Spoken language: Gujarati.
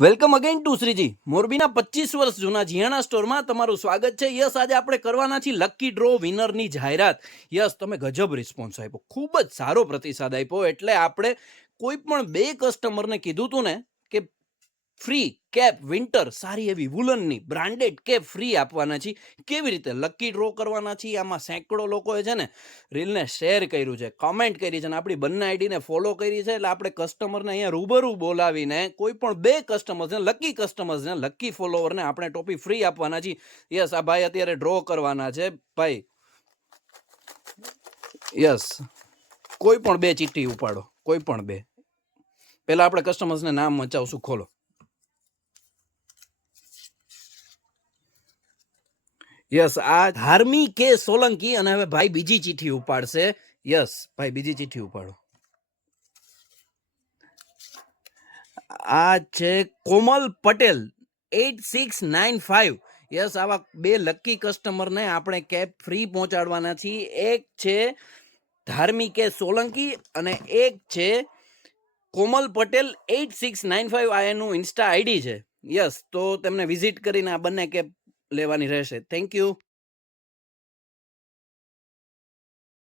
Welcome again to Shriji. મોરબીના 25 વર્ષ જૂના જીયાણા સ્ટોરમાં તમારું સ્વાગત છે. યસ, આજે આપણે કરવાના છીએ લકી ડ્રો વિનરની જાહેરાત. યસ, તમે ગજબ રિસ્પોન્સ આપ્યો, ખૂબ જ સારો પ્રતિસાદ આપ્યો. એટલે આપણે કોઈ પણ 2 કસ્ટમરને કીધું હતું ને કે ફ્રી કેપ વિન્ટર સારી એવી વુલનની બ્રાન્ડેડ કેપ ફ્રી આપવાના છીએ. કેવી રીતે લકી ડ્રો કરવાના છીએ, આમાં સેંકડો લોકોએ છે ને રીલને શેર કર્યું છે, કમેન્ટ કરી છે અને આપણી બંને આઈડીને ફોલો કરી છે. એટલે આપણે કસ્ટમરને અહીંયા રૂબરૂ બોલાવીને કોઈ પણ 2 કસ્ટમર્સને લકી ફોલોવરને આપણે ટોપી ફ્રી આપવાના છીએ. યસ, આ ભાઈ અત્યારે ડ્રો કરવાના છે ભાઈ. યસ, કોઈ પણ 2 ચીઠ્ઠી ઉપાડો, કોઈ પણ 2. પહેલા આપણે કસ્ટમર્સને નામ મચાવશું. ખોલો. યસ, આ ધાર્મી કે સોલંકી. અને હવે ભાઈ બીજી ચીઠ્ઠી ઉપાડશે. યસ ભાઈ, બીજી ચીઠ્ઠી ઉપાડો. આ છે કોમલ પટેલ 8695. યસ, આવા 2 લકી કસ્ટમરને આપણે કેપ ફ્રી પહોંચાડવાના છીએ. એક છે ધાર્મી કે સોલંકી અને એક છે કોમલ પટેલ 8695. આ એનું ઇન્સ્ટા આઈડી છે. યસ, તો તેમને વિઝિટ કરીને આ બંને કેપ લેવાની રહેશે. Thank you.